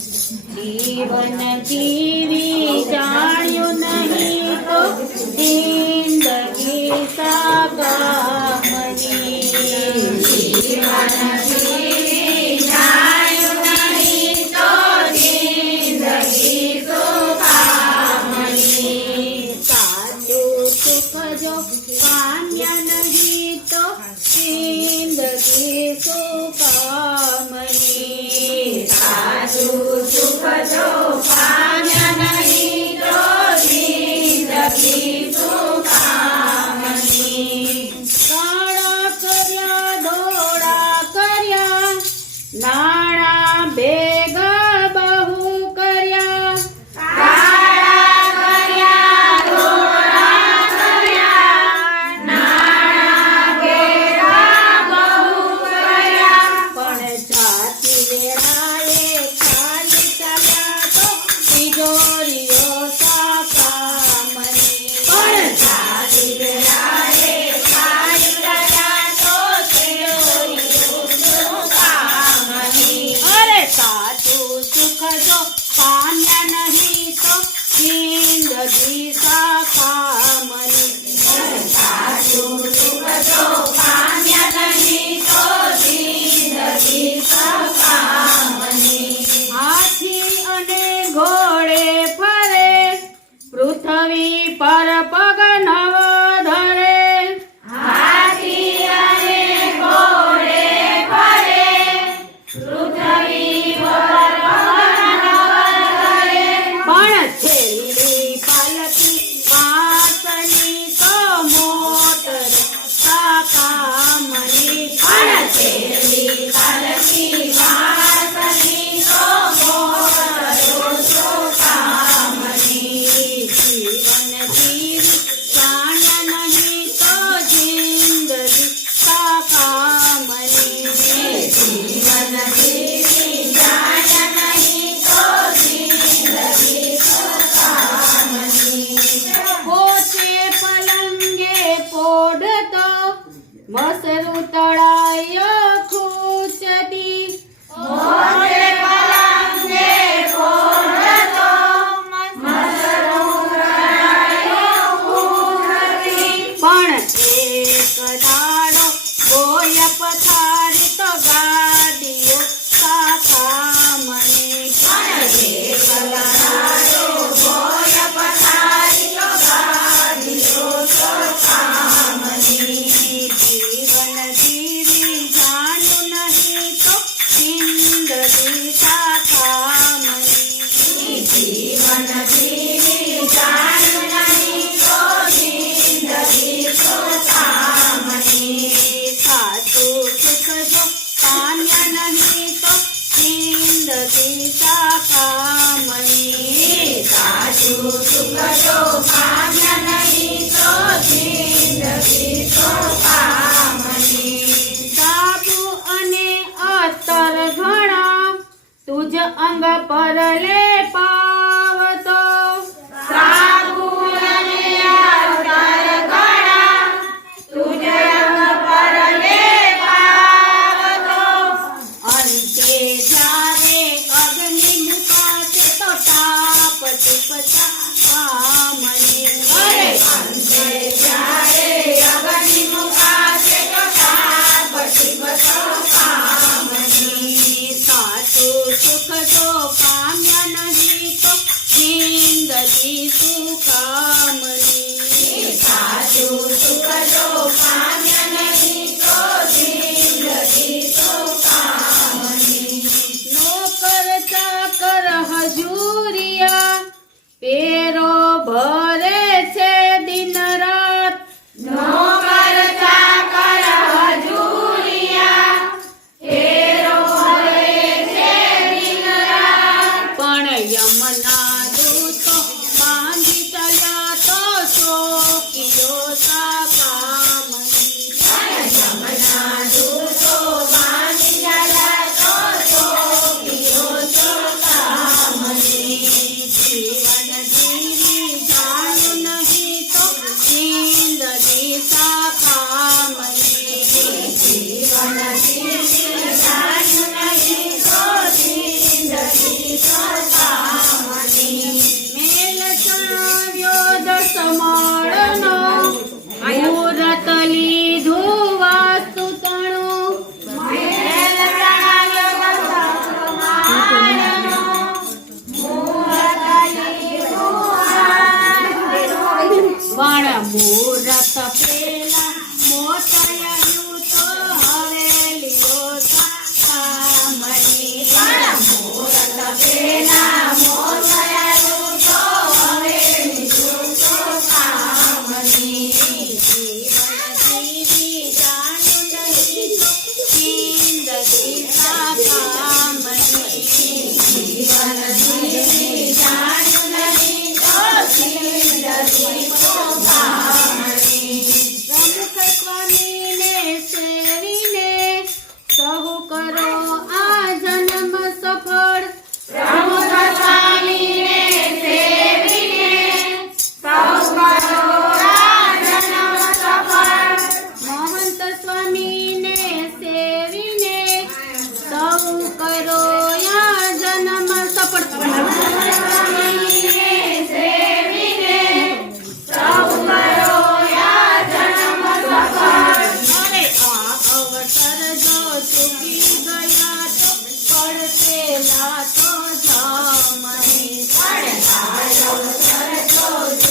જીવન જીવી જાણ્યું નહીં તો જિંદગી સાકામની. જીવન જીવી જાણ્યું નહીં તો જિંદગી સુકામણી. સાચું સુખ જો પામ્યા નહીં તો જિંદગી સુકામણી. સાચું સુખ જો પામ્યા નહીં તો જિંદગી સુકામણી. કાળા કર્યા ધોળા કર્યા નાણા ભેગા બહુ કર્યા. કાળા કર્યા ધોળા કર્યા નાણા ભેગા બહુ કર્યા. પણ જાતિ વેળાએ ચાલી ચાલ્યા તો તિજોરીઓ સાકામણી. પણ જાતિ વેળાએ ચાલી ચાલ્યા તો તિજોરીઓ સુકામણી. અરે સાચું સુખ જો પામ્યા નહીં તો જિંદગી સાકામણી. સાચું સુખ જો પામ્યા નહીં તો જિંદગી સાકામણી. હાથી અને ઘોડે ફરે પૃથ્વી પર પગ નવ ધરે. હાથી અને ઘોડે ફરે પૃથ્વી પર પગ નવ ધરે. પણ છેલ્લી પાલકી વાસની તો મોટર સાકામણી. પણ છેલ્લી પાલકી વાસની તો મોટર સાકામણી. જીવન જીવી જાણ્યા નહીં તો જિંદગી સાકામણી. જીવન જીવી જાણ્યા નહીં તો જિંદગી સાકામણી. પોતે પલંગે પોડતો મસરું તળાયો ખૂંચતી. પોતે પલંગે પોડતો મસરું તળાયો ખૂંચતી. પણ એક દાડો ગોય પથારી તો ગાડીઓ સાકામણી. પણ એક દાડો ગોય પથારી તો ગાડીઓ સાકામણી. જીવન જીવી જાણ્યું નહીં તો જિંદગી સાકામણી. જીવન જીવી જાણ્યું નહીં તો જિંદગી સુકામણી. સાચું સુખ જો પામ્યા નહીં તો જિંદગી સાકામણી. સાચું સુખ જો પામ્યા નહીં તો જિંદગી સુકામણી. સાબુ અને અત્તર ઘણા તુજ અંગ પર લે પાવતો. સાબુ અને અત્તર ઘણા તુજ અંગ પર લે પાવતો. અંતે જ્યારે અગ્નિ મુકાશે તો તાપ ટીપતા કામણી. અરે અંતે જ્યારે અગ્નિ મુકાશે તો તાપ ટીપતા કામણી. સાચું સુખ જો પામ્યા નહીં તો જિંદગી સુકામણી. સાચું સુખ જો પામ્યા નહીં તો જિંદગી સુકામણી. નોકર ચાકર હજુરિયા પેરો ભરે છે દિન રાત. નોકર ચાકર હજુરિયા પેરો ભરે છે દિન રાત. પણ યમના દૂતો બાંધી ચાલ્યા તો ચોકીઓ સાકામણી. પણ યમના દૂતો બાંધી ચાલ્યા તો ચોકીઓ સાકામણી. જીવન તપેલા મોતયાયું તો હરેલિયો કામની મોરત પેલા મોતયાયું તો હરેલિયો કામની જીવી જાણું નહીં તો જિંદગી કામની જીવન જીવી જાણું નહીં તો જિંદગી પ્રમુખ સ્વામીને સેવીને સહુ કરો આ જન્મ સફળ પ્રમુખ સ્વામીને સેવીને સહુ કરો આ જન્મ સફળ મહંત સ્વામીને સેવીને સહુ કરો આ જન્મ સફળ સ્વામીને સેવીને સહુ કરો અવસર જો ચૂકી ગયા તો પડતેલા તો જમણી પડતા અવસર જો